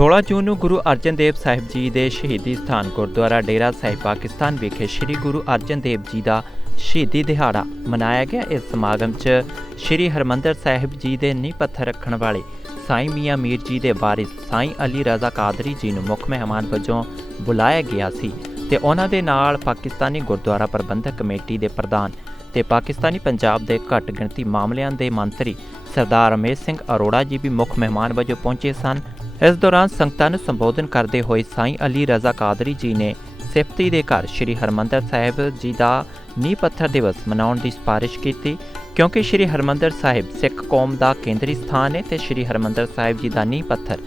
16 ਜੂਨ ਨੂੰ ਗੁਰੂ ਅਰਜਨ ਦੇਵ ਸਾਹਿਬ ਜੀ ਦੇ ਸ਼ਹੀਦੀ ਸਥਾਨ ਗੁਰਦੁਆਰਾ ਡੇਰਾ ਸਾਹਿਬ, ਪਾਕਿਸਤਾਨ ਵਿਖੇ ਸ੍ਰੀ ਗੁਰੂ ਅਰਜਨ ਦੇਵ ਜੀ ਦਾ ਸ਼ਹੀਦੀ ਦਿਹਾੜਾ ਮਨਾਇਆ ਗਿਆ। ਇਸ ਸਮਾਗਮ 'ਚ ਸ੍ਰੀ ਹਰਮੰਦਰ ਸਾਹਿਬ ਜੀ ਦੇ ਨੀਂਹ ਪੱਥਰ ਰੱਖਣ ਵਾਲੇ ਸਾਈਂ ਮੀਆਂ ਮੀਰ ਜੀ ਦੇ ਵਾਰਿਸ ਸਾਈਂ ਅਲੀ ਰਜ਼ਾ ਕਾਦਰੀ ਜੀ ਨੂੰ ਮੁੱਖ ਮਹਿਮਾਨ ਵਜੋਂ ਬੁਲਾਇਆ ਗਿਆ ਸੀ ਤੇ ਉਹਨਾਂ ਦੇ ਨਾਲ ਪਾਕਿਸਤਾਨੀ ਗੁਰਦੁਆਰਾ ਪ੍ਰਬੰਧਕ ਕਮੇਟੀ ਦੇ ਪ੍ਰਧਾਨ ਤੇ ਪਾਕਿਸਤਾਨੀ ਪੰਜਾਬ ਦੇ ਘੱਟ ਗਿਣਤੀ ਮਾਮਲਿਆਂ ਦੇ ਮੰਤਰੀ ਸਰਦਾਰ ਰਮੇਸ਼ ਸਿੰਘ ਅਰੋੜਾ ਜੀ ਵੀ ਮੁੱਖ ਮਹਿਮਾਨ ਵਜੋਂ ਪਹੁੰਚੇ ਸਨ। ਇਸ ਦੌਰਾਨ ਸੰਗਤਾਂ ਨੂੰ ਸੰਬੋਧਨ ਕਰਦੇ ਹੋਏ ਸਾਈਂ ਅਲੀ ਰਜ਼ਾ ਕਾਦਰੀ ਜੀ ਨੇ ਸਿਫਤੀ ਦੇ ਘਰ ਸ੍ਰੀ ਹਰਮੰਦਰ ਸਾਹਿਬ ਜੀ ਦਾ ਨੀਂਹ ਪੱਥਰ ਦਿਵਸ ਮਨਾਉਣ ਦੀ ਸਿਫਾਰਿਸ਼ ਕੀਤੀ, ਕਿਉਂਕਿ ਸ੍ਰੀ ਹਰਮੰਦਰ ਸਾਹਿਬ ਸਿੱਖ ਕੌਮ ਦਾ ਕੇਂਦਰੀ ਸਥਾਨ ਹੈ ਤੇ ਸ੍ਰੀ ਹਰਮੰਦਰ ਸਾਹਿਬ ਜੀ ਦਾ ਨੀਂਹ ਪੱਥਰ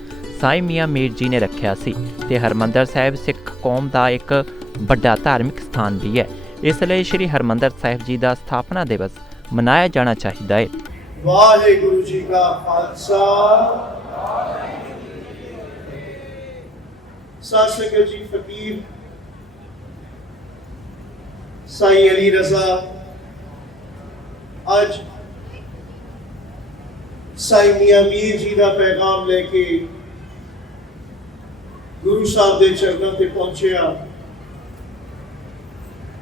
ਸਾਈਂ ਮੀਆਂ ਮੀਰ ਜੀ ਨੇ ਰੱਖਿਆ ਸੀ ਤੇ ਹਰਮੰਦਰ ਸਾਹਿਬ ਸਿੱਖ ਕੌਮ ਦਾ ਇੱਕ ਵੱਡਾ ਧਾਰਮਿਕ ਸਥਾਨ ਵੀ ਹੈ। ਇਸ ਲਈ ਸ੍ਰੀ ਹਰਮੰਦਰ ਸਾਹਿਬ ਜੀ ਦਾ ਸਥਾਪਨਾ ਦਿਵਸ ਮਨਾਇਆ ਜਾਣਾ ਚਾਹੀਦਾ ਹੈ। ਵਾਹਿਗੁਰੂ ਜੀ ਕਾ ਖਾਲਸਾ। ਸਤਿ ਸ੍ਰੀ ਅਕਾਲ ਜੀ, ਫਕੀਰ ਸਾਈ ਅਲੀ ਰਜ਼ਾ। ਅੱਜ ਸਾਈ ਮੀਆਂ ਮੀਰ ਜੀ ਦਾ ਪੈਗਾਮ ਲੈ ਕੇ ਗੁਰੂ ਸਾਹਿਬ ਦੇ ਚਰਨਾਂ ਤੇ ਪਹੁੰਚਿਆ।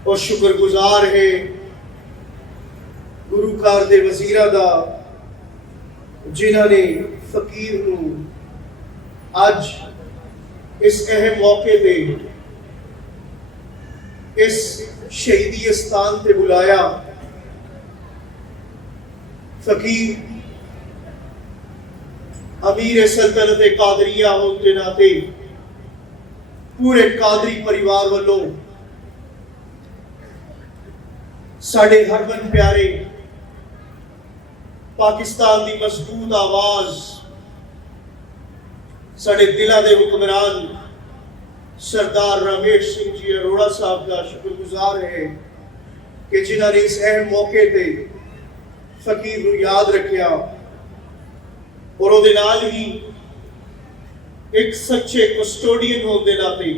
ਔਰ ਸ਼ੁਕਰਗੁਜ਼ਾਰ ਹੈ ਗੁਰੂ ਘਰ ਦੇ ਵਜ਼ੀਰਾਂ ਦਾ, ਜਿਨ੍ਹਾਂ ਨੇ ਫਕੀਰ ਨੂੰ ਅੱਜ اس اہم موقع دے اس شہیدی استان تے بلایا فقیر امیر سلطنت قادریہ ہوں کے ناطے، پورے قادری پریوار والوں ساڑھے ہرمن پیارے، پاکستان دی مضبوط آواز ਸਾਡੇ ਦਿਲਾਂ ਦੇ ਹੁਕਮਰਾਨ ਸਰਦਾਰ ਰਮੇਸ਼ ਸਿੰਘ ਜੀ ਅਰੋੜਾ ਸਾਹਿਬ ਦਾ ਸ਼ੁਕਰਗੁਜ਼ਾਰ ਹੈ ਕਿ ਜਿਨ੍ਹਾਂ ਨੇ ਇਸ ਅਹਿਮ ਮੌਕੇ ਤੇ ਫਕੀਰ ਨੂੰ ਯਾਦ ਰੱਖਿਆ ਔਰ ਉਹਦੇ ਨਾਲ ਹੀ ਇੱਕ ਸੱਚੇ ਕਸਟੋਡੀਅਨ ਹੋਣ ਦੇ ਨਾਤੇ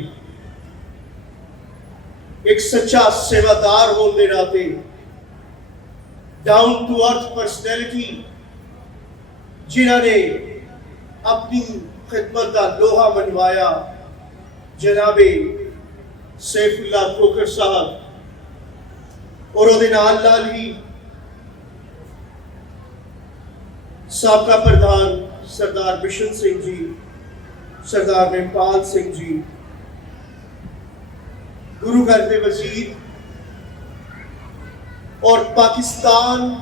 ਇੱਕ ਸੱਚਾ ਸੇਵਾਦਾਰ ਹੋਣ ਦੇ ਨਾਤੇ ਡਾਊਨ ਟੂ ਅਰਥ ਪਰਸਨੈਲਿਟੀ ਜਿਨ੍ਹਾਂ ਨੇ ਆਪਣੀ ਖਿਦਮਤ ਦਾ ਲੋਹਾ ਮਨਵਾਇਆ ਜਨਾਬੇ ਸੈਫੁੱਲਾ ਖੋਖਰ ਸਾਹਿਬ, ਔਰ ਉਹਦੇ ਨਾਲ ਨਾਲ ਹੀ ਸਾਬਕਾ ਪ੍ਰਧਾਨ ਸਰਦਾਰ ਬਿਸ਼ਨ ਸਿੰਘ ਜੀ, ਸਰਦਾਰ ਨਿਰਪਾਲ ਸਿੰਘ ਜੀ, ਗੁਰੂ ਘਰ ਦੇ ਵਜ਼ੀਰ, ਔਰ ਪਾਕਿਸਤਾਨ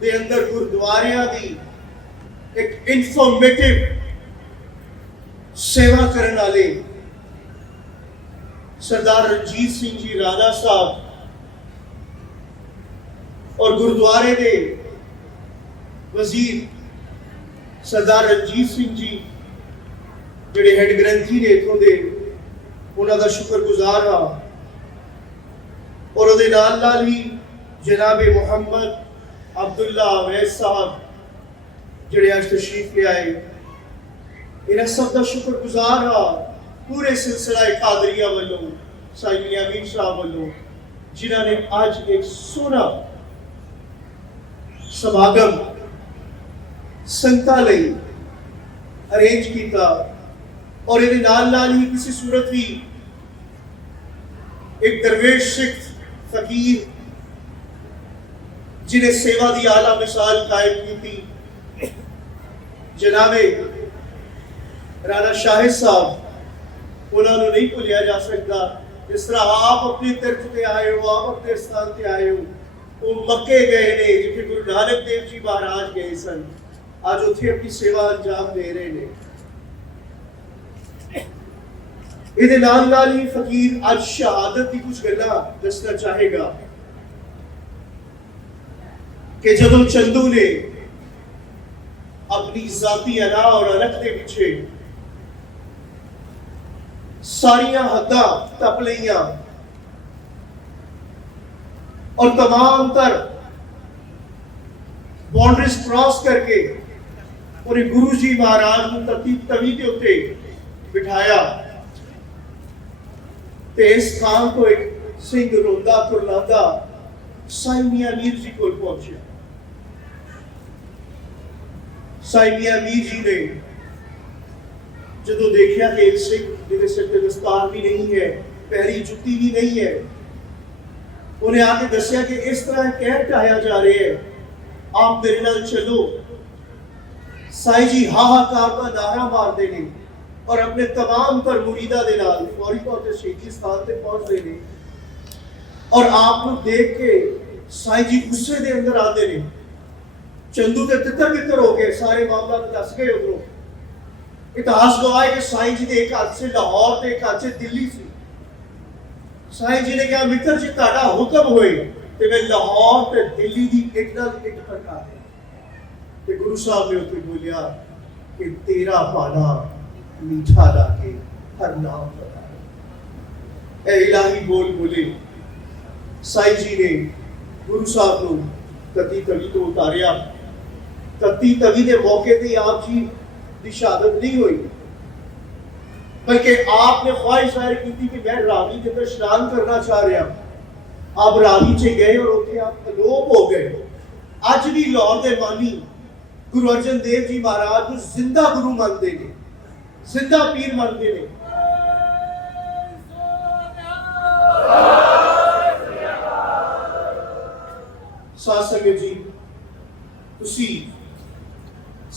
ਦੇ ਅੰਦਰ ਗੁਰਦੁਆਰਿਆਂ ਦੀ ਇੱਕ ਇਨਫੋਰਮੇਟਿਵ ਸੇਵਾ ਕਰਨ ਵਾਲੇ ਸਰਦਾਰ ਰਣਜੀਤ ਸਿੰਘ ਜੀ ਰਾਣਾ ਸਾਹਿਬ ਔਰ ਗੁਰਦੁਆਰੇ ਦੇ ਵਜ਼ੀਰ ਸਰਦਾਰ ਰਣਜੀਤ ਸਿੰਘ ਜੀ, ਜਿਹੜੇ ਹੈਡ ਗ੍ਰੰਥੀ ਨੇ ਇਥੋਂ ਦੇ, ਉਹਨਾਂ ਦਾ ਸ਼ੁਕਰਗੁਜ਼ਾਰ ਹਾਂ। ਔਰ ਉਹਦੇ ਨਾਲ ਨਾਲ ਹੀ ਜਨਾਬ ਮੁਹੰਮਦ ਅਬਦੁੱਲਾ ਅਵੈਸ ਸਾਹਿਬ, ਜਿਹੜੇ ਅੱਜ ਤਸ਼ਰੀਫ ਲਿਆਏ। انہیں سب کا شکر گزار ہاں پورے سلسلہ قادریہ والوں سائی میاں میر صاحب والوں جنہوں نے آج ایک سونا سماگم سنگتا لئی ارینج کیتا اور انہیں نال نال ہی کسی صورت بھی ایک درویش سکھ فقیر جنہیں سیوا دی اعلیٰ مثال قائم کی تھی، جناب رانا شاہد صاحب انہوں نے نہیں بھولیا جا سکتا جس طرح آپ اپنی ترک تے آئے ہو، آپ اپنے استان تے آئے ہو۔ وہ مکے گئے نے جتنے گرو نانک دیو جی مہاراج گئے سن۔ آج اتنے اپنی سیوا انجام دے رہے ہیں یہ نال نال ہی فقیر آج شہادت کی کچھ گلا دسنا چاہے گا۔ کہ جدو چندو نے اپنی ذاتی انا اور انکھ کے پیچھے ਸਾਰੀਆਂ ਹੱਦਾਂ ਟੱਪ ਲਈਆਂ ਔਰ तमाम ਤਰ ਬਾਉਂਡਰੀਜ਼ ਕ੍ਰਾਸ ਕਰਕੇ ਉਹਨੇ ਗੁਰੂ ਜੀ ਮਹਾਰਾਜ ਨੂੰ ਤਤੀ ਤਵੀ ਦੇ ਉੱਤੇ ਬਿਠਾਇਆ ਤੇ ਇਸ ਥਾਂ ਤੋਂ ਇੱਕ ਸਿੰਘ ਰੋਂਦਾ ਕੁਰਲਾਉਂਦਾ ਸਾਈਂ ਮੀਆਂ ਮੀਰ ਜੀ ਕੋਲ ਪਹੁੰਚਿਆ ਸਾਈਂ ਮੀਆਂ ਮੀਰ ਜੀ ਨੇ ਜਦੋਂ ਦੇਖਿਆ ਕਿ ਇੱਕ ਸਿੱਖ لیڈرشپ پہ دستار بھی نہیں ہے، پہری جتی بھی نہیں ہے۔ انہیں آ کے دسیا کہ اس طرح کہہ ٹایا جا رہے ہیں۔ آپ میرے نال چلو۔ سائی جی ہاہاکار کا نعرہ مار دیں گے اور اپنے تمام پر مریدہ دے نال فوری طور پہ شہیدی استھان تے پہنچ دینے اور آپ کو دیکھ کے سائی جی غصے دے اندر آتے نے چندو تے تتر بتر ہو گئے سارے معاملہ دس گئے ادھروں ਇਤਿਹਾਸ ਗਵਾਹ ਕਿ ਸਾਈਂ ਜੀ ਦੇ ਇੱਕ ਹੱਥ ਲਾਹੌਰ ਤੇ ਇੱਕ ਹੱਥ ਦਿੱਲੀ ਸੀ। ਸਾਈਂ ਜੀ ਨੇ ਕਿਹਾ, ਮਿੱਤਰ ਜੀ, ਤੁਹਾਡਾ ਹੁਕਮ ਹੋਏ ਤੇ ਮੈਂ ਲਾਹੌਰ ਤੇ ਦਿੱਲੀ ਦੀ ਇੱਕ ਨਾਲ ਇੱਕ ਪ੍ਰਕਾਰ ਹੈ। ਤੇ ਗੁਰੂ ਸਾਹਿਬ ਨੇ ਉੱਥੇ ਬੋਲਿਆ ਕਿ ਤੇਰਾ ਭਾਣਾ ਮੀਠਾ ਲਾਗੇ ਹਰ ਨਾਮ ਪਤਾ ਇਹ ਇਲਾਹੀ ਬੋਲ ਬੋਲੇ। ਸਾਈਂ ਜੀ ਨੇ ਗੁਰੂ ਸਾਹਿਬ ਨੂੰ ਤਤੀ ਤਵੀ ਤੋਂ ਉਤਾਰਿਆ। ਤਤੀ ਤਵੀ ਦੇ ਮੌਕੇ ਤੇ ਆਪ ਜੀ کی شہادت نہیں ہوئی۔ بلکہ آپ نے خواہش ظاہر کی تھی کہ میں راوی کے اندر شنان کرنا چاہ رہا ہوں۔ آپ راوی سے گئے اور ہوتے ہیں آپ لوگ ہو گئے۔ آج بھی لاہور دے مانی گروہ ارجن دیو جی مہاراج نو زندہ گروہ مانتے ہیں۔ زندہ پیر مانتے ہیں۔ سات سنگت جی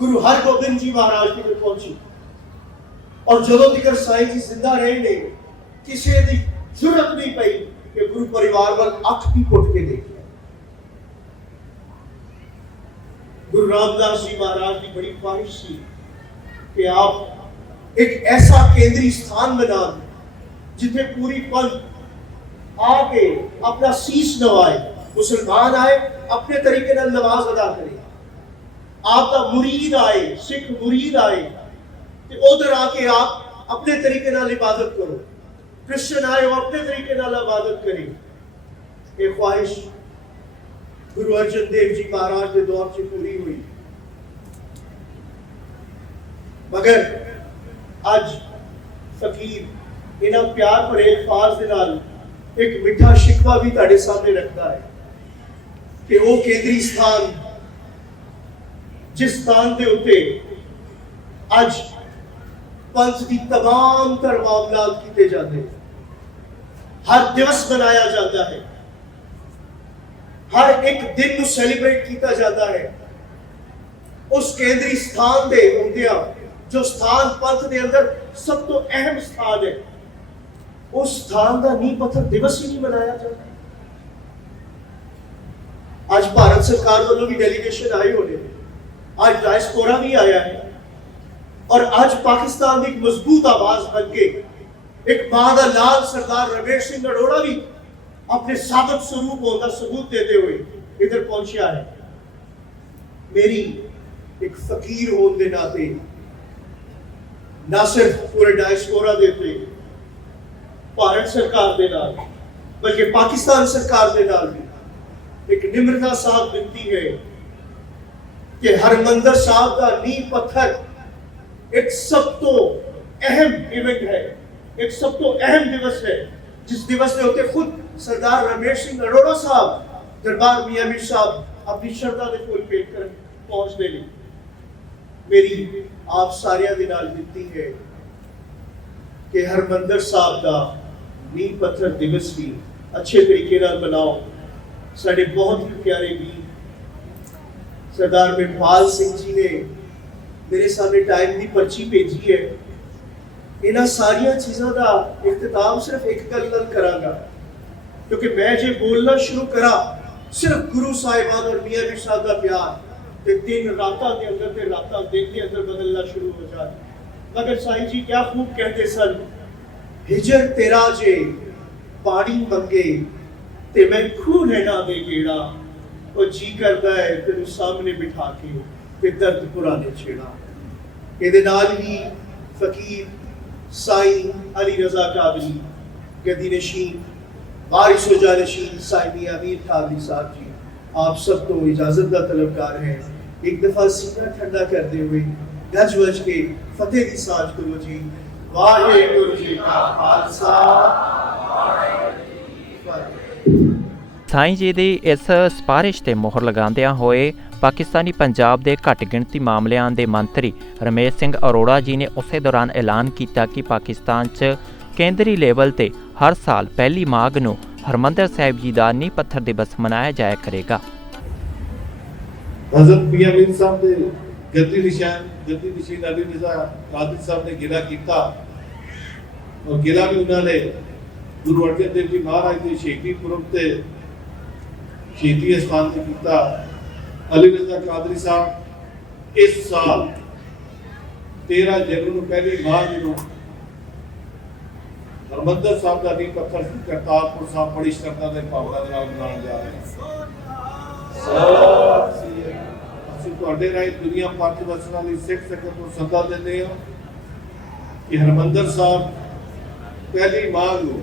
گرو ہر گوبند جی مہاراج پہنچی۔ اور جدو تک سائی جی زندہ رہے کسی نہیں پی کہ گرو پروار کے دیکھ گرو رام داس جی مہاراج کی بڑی خواہش سی کہ آپ ایک ایسا کیندری ستھان بنا جی آ کے اپنا سیس نوائے، مسلمان آئے، اپنے طریقے نماز ادا کرے۔ ਆਪ ਦਾ ਮੁਰੀਦ ਆਏ, ਸਿੱਖ ਮੁਰੀਦ ਆਏ। ਤੇ ਉਧਰ ਆ ਕੇ ਆਪ ਆਪਣੇ ਤਰੀਕੇ ਨਾਲ ਇਬਾਦਤ ਕਰੋ। ਕ੍ਰਿਸਚਨ ਆਏ, ਉਹ ਆਪਣੇ ਤਰੀਕੇ ਨਾਲ ਇਬਾਦਤ ਕਰੇ। ਇਹ ਖੁਆਇਸ਼ ਗੁਰੂ ਅਰਜਨ ਦੇਵ ਜੀ ਮਹਾਰਾਜ ਦੇ ਦੌਰ 'ਚ ਪੂਰੀ ਹੋਈ। ਮਗਰ ਅੱਜ ਫਕੀਰ ਇਹਨਾਂ ਪਿਆਰ ਭਰੇ ਅਲਫਾਜ਼ ਦੇ ਨਾਲ ਇੱਕ ਮਿੱਠਾ ਸ਼ਿਕਵਾ ਵੀ ਤੁਹਾਡੇ ਸਾਹਮਣੇ ਰੱਖਦਾ ਹੈ ਕਿ ਉਹ ਕੇਂਦਰੀ ਸਥਾਨ ਜਿਸ ਸਥਾਨ ਦੇ ਉੱਤੇ ਅੱਜ ਪੰਥ ਦੀ तमाम ਤਰ ਮਾਮਲਾਤ ਕੀਤੇ ਜਾਂਦੇ ਨੇ। ਹਰ ਦਿਵਸ ਮਨਾਇਆ ਜਾਂਦਾ ਹੈ ਹਰ ਇੱਕ ਦਿਨ ਨੂੰ ਸੈਲੀਬ੍ਰੇਟ ਕੀਤਾ ਜਾਂਦਾ ਹੈ ਉਸ ਕੇਂਦਰੀ ਸਥਾਨ ਦੇ ਹੁੰਦਿਆਂ ਜੋ ਸਥਾਨ ਪੰਥ ਦੇ ਅੰਦਰ ਸਭ ਤੋਂ ਅਹਿਮ ਸਥਾਨ ਹੈ ਉਸ ਸਥਾਨ ਦਾ ਨੀਂਹ ਪੱਥਰ ਦਿਵਸ ਹੀ ਨਹੀਂ ਮਨਾਇਆ ਜਾਂਦਾ ਅੱਜ ਭਾਰਤ ਸਰਕਾਰ ਵੱਲੋਂ ਵੀ ਡੈਲੀਗੇਸ਼ਨ ਆਏ ਹੋਣੇ آج رائس کورا بھی آیا ہے۔ اور آج پاکستان ایک مضبوط آواز بن کے ایک مادہ لال سردار رویر سنگھ اڈوڑا بھی اپنے سادت سروپ ہوتا ثبوت دیتے ہوئے ادھر پہنچیا ہے میری ایک فقیر ہون دے ناتے نہ صرف پورے ڈائسپورا دیتے بھارت سرکار دے نال، بلکہ پاکستان سرکار دے نال بھی ایک نمرتا ساتھ بنتی ہے۔ کہ ہرمندر صاحب کا نیم پتھر ایک سب تو اہم ایونٹ ہے، ایک سب تو اہم دیوس ہے۔ جس دیوس نے ہوتے خود سردار رمیش سنگھ اروڑا صاحب، دربار میاں میر صاحب، اپنی شردا کے پھول پیٹ کر پہنچنے لی۔ میری آپ سارے دنال بنتی ہے کہ ہرمندر صاحب کا نیم پتھر دیوس بھی اچھے طریقے نال بناؤ۔ سارے بہت ہی پیارے بھی ਸਰਦਾਰ ਮਿਰਪਾਲ ਸਿੰਘ ਜੀ ਨੇ ਮੇਰੇ ਸਾਹਮਣੇ ਟਾਈਮ ਦੀ ਪਰਚੀ ਭੇਜੀ ਹੈ। ਇਹਨਾਂ ਸਾਰੀਆਂ ਚੀਜ਼ਾਂ ਦਾ ਇਖਤਤਾਮ ਸਿਰਫ ਇੱਕ ਗੱਲ ਨਾਲ ਕਰਾਂਗਾ, ਕਿਉਂਕਿ ਮੈਂ ਜੇ ਬੋਲਣਾ ਸ਼ੁਰੂ ਕਰਾਂ, ਸਿਰਫ ਗੁਰੂ ਸਾਹਿਬਾਨ ਔਰ ਮੀਆਂ ਮੀਰ ਸਾਹਿਬ ਦਾ ਪਿਆਰ ਤੇ ਤਿੰਨ ਰਾਤਾਂ ਦੇ ਅੰਦਰ ਤੇ ਰਾਤਾਂ ਦਿਨ ਦੇ ਅੰਦਰ ਬਦਲਣਾ ਸ਼ੁਰੂ ਹੋ ਜਾਣ ਮਗਰ ਸਾਈਂ ਜੀ, ਕਿਆ ਖੂਬ ਕਹਿੰਦੇ ਸਨ, ਹਿਜਰ ਤੇਰਾ ਜੇ ਪਾਣੀ ਮੰਗੇ ਤੇ ਮੈਂ ਖੂਹ ਲੈਣਾ ਦੇ ਗੇੜਾ اور جی کرتا ہے تیرے سامنے بٹھا کے کہ درد پورا پرانے چھیڑا۔ یہ نال ہی فقیر سائی علی رضا قابلی گدی نشین بارش و جانشین سائیں امیر قابلی صاحب جی آپ سب تو اجازت کا طلبکار ہیں۔ ایک دفعہ سینہ ٹھنڈا کرتے ہوئے گج وج کے فتح کی ساج کرو جی واہ گرو جی کا خالصہ۔ ਸਾਈਂ ਜੀ ਦੀ ਇਸ ਸਿਫਾਰਿਸ਼ ਤੇ ਮੋਹਰ ਲਗਾਉਂਦਿਆਂ ਹੋਏ ਪਾਕਿਸਤਾਨੀ ਪੰਜਾਬ ਦੇ ਘੱਟ ਗਿਣਤੀ ਮਾਮਲਿਆਂ ਦੇ ਮੰਤਰੀ ਰਮੇਸ਼ ਸਿੰਘ ਅਰੋੜਾ ਜੀ ਨੇ ਉਸੇ ਦੌਰਾਨ ਐਲਾਨ ਕੀਤਾ ਕਿ ਪਾਕਿਸਤਾਨ 'ਚ ਕੇਂਦਰੀ ਲੈਵਲ ਤੇ ਹਰ ਸਾਲ ਪਹਿਲੀ ਮਾਘ ਨੂੰ ਹਰਮੰਦਰ ਸਾਹਿਬ ਜੀ ਦਾ ਨੀਂਹ ਪੱਥਰ ਦਿਵਸ ਮਨਾਇਆ ਜਾਇਆ ਕਰੇਗਾ। ਹਜ਼ਰਤ ਮੀਆਂ ਮੀਰ ਸਾਹਿਬ ਦੇ ਗੱਦੀ ਨਿਸ਼ਾਨ ਗੱਦੀ ਨਿਸ਼ਾਨ ਅਲੀ ਰਜ਼ਾ ਕਾਦਰ ਸਾਹਿਬ ਨੇ ਗਿਲਾ ਕੀਤਾ। ਔਰ ਗਿਲਾ ਵੀ ਉਹਨਾਂ ਨੇ ਗੁਰੂ ਅਰਜਨ ਦੇਵ ਜੀ ਮਹਾਰਾਜ ਦੇ ਸ਼ਹੀਦੀ ਪੁਰਬ ਤੇ ਸ਼ਹੀਦੀ ਸਥਾਨ ਤੇ ਕੀਤਾ। ਅਲੀ ਰਜ਼ਾ ਕਾਦਰੀ ਸਾਹਿਬ, ਇਸ ਸਾਲ 13 ਜਨਵਰੀ ਨੂੰ ਪਹਿਲੀ ਮਾਰਚ ਨੂੰ ਹਰਮੰਦਰ ਸਾਹਿਬ ਦਾ ਨੀਂਹ ਪੱਥਰ ਕਰਤਾਰਪੁਰ ਸਾਹਿਬ ਬੜੀ ਸ਼ਰਧਾ ਦੇ ਭਾਵਨਾ ਦੇ ਨਾਲ ਮਨਾਉਣ ਜਾ ਰਹੇ ਹਾਂ। ਅਸੀਂ ਤੁਹਾਡੇ ਰਾਹੀਂ ਦੁਨੀਆ ਭਰ ਚ ਵਸਣ ਲਈ ਸਿੱਖ ਸੰਗਤ ਨੂੰ ਸੱਦਾ ਦਿੰਦੇ ਹਾਂ ਕਿ ਹਰਮੰਦਰ ਸਾਹਿਬ ਪਹਿਲੀ ਮਾਂ ਨੂੰ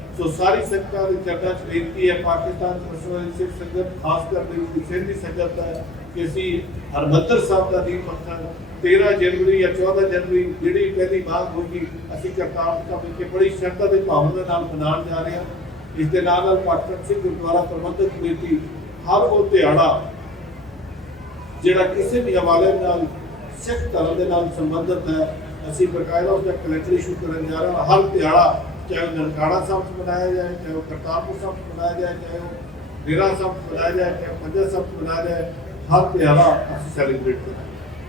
ਸੋ ਸਾਰੀ ਸੰਗਤਾਂ ਦੇ ਚਰਨਾਂ 'ਚ ਬੇਨਤੀ ਹੈ, ਪਾਕਿਸਤਾਨ ਦੀ ਸਿੱਖ ਸੰਗਤ, ਖਾਸ ਕਰਕੇ ਦੇ ਸੰਗਤ ਹੈ ਕਿ ਅਸੀਂ ਹਰਮੰਦਰ ਸਾਹਿਬ ਦਾ ਦੀਪ ਪੱਥਰ 13 ਜਨਵਰੀ ਜਾਂ 14 ਜਨਵਰੀ ਜਿਹੜੀ ਪਹਿਲੀ ਮਾਘ ਹੋਗੀ ਅਸੀਂ ਕਰਤਾਰਪੁਰ ਸਾਹਿਬ ਵਿਖੇ ਬੜੀ ਸ਼ਰਧਾ ਦੇ ਭਾਵਨਾ ਨਾਲ ਮਨਾਉਣ ਜਾ ਰਹੇ ਹਾਂ। ਇਸ ਦੇ ਨਾਲ ਨਾਲ ਪਾਕਿਸਤਾਨ ਸਿੰਘ ਗੁਰਦੁਆਰਾ ਪ੍ਰਬੰਧਕ ਕਮੇਟੀ ਹਰ ਉਹ ਦਿਹਾੜਾ ਜਿਹੜਾ ਕਿਸੇ ਵੀ ਹਵਾਲੇ ਨਾਲ, ਸਿੱਖ ਧਰਮ ਦੇ ਨਾਲ ਸੰਬੰਧਿਤ ਹੈ, ਅਸੀਂ ਬਕਾਇਦਾ ਉਸ ਦਾ ਕੈਲੰਡਰ ਇਸ਼ੂ ਕਰਨ ਜਾ ਰਹੇ ਹਾਂ। ਹਰ ਦਿਹਾੜਾ چاہے وہ نلکاڑا سب بنایا جائے، چاہے وہ کرتارپور سب سے بنایا جائے، چاہے وہ ڈیرا سب بنایا جائے، چاہے پنجہ صاحب سے بنایا جائے، ہر تہوار سیلیبریٹ کریں